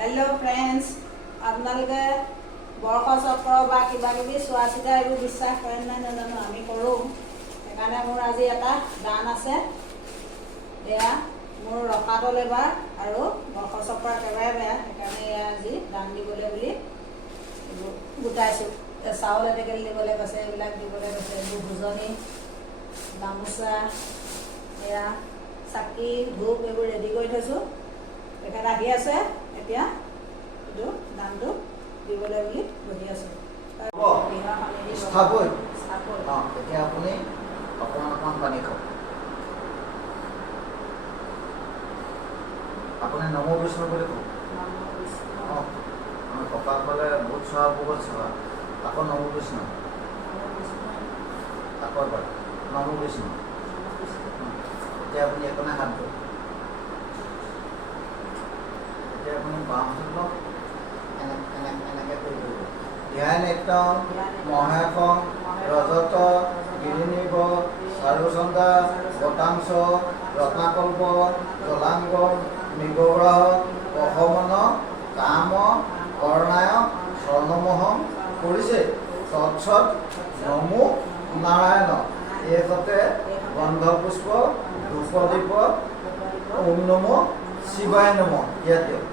Hello' friends, আপোনালোকে বৰ্ষ চক্ৰ বা কিবা কিবি চোৱা চিতা এইবোৰ বিশ্বাস কৰে নাই নাজানো, আমি কৰোঁ। সেইকাৰণে মোৰ আজি এটা দান আছে। এয়া মোৰ ৰকাতল এবাৰ আৰু বৰ্ষ চক্ৰ একেবাৰে বেয়া, সেইকাৰণে এয়া আজি দান দিবলৈ বুলি এইবোৰ গোটাইছোঁ। চাউল এটেকেলি দিবলৈ কৈছে, এইবিলাক দিবলৈ কৈছে, এইবোৰ ভোজনী, গামোচা, এয়া চাকি ধূপ এইবোৰ ৰেডি কৰি থৈছোঁ। তেখেত আহি আছে, এতিয়া এইটো দানটো দিবলৈ বুলি বহি আছোঁ। এতিয়া আপুনি অকণমান পানী খাওক। আপুনি নম বিষ্ণু বুলি কওক। অঁ, আমি ককাসকলে বহুত চোৱা বহুত চোৱা। আকৌ নম বিষ্ণু, আকৌ এবাৰ নম বিষ্ণু। এতিয়া আপুনি একোনে হাত দিয়ক। এতিয়া আপুনি বাওঁ হাত লওক, এনেকৈ কৰি দিব। ধ্যান একদম মহেশং ৰজত গিৰিনিব চাৰুচন্দা বটাংশ ৰত্নাকল্প জলাংগ মৃগগ্ৰহ অসমন কাম কৰ্ণায় স্বৰ্ণমোহম কৰিছে তৎসৎ নমো নাৰায়ণ এইকতে গন্ধপুষ্প ধূপদীপ ওম নমো শিৱায় নমঃ। ইয়াত দিয়ক।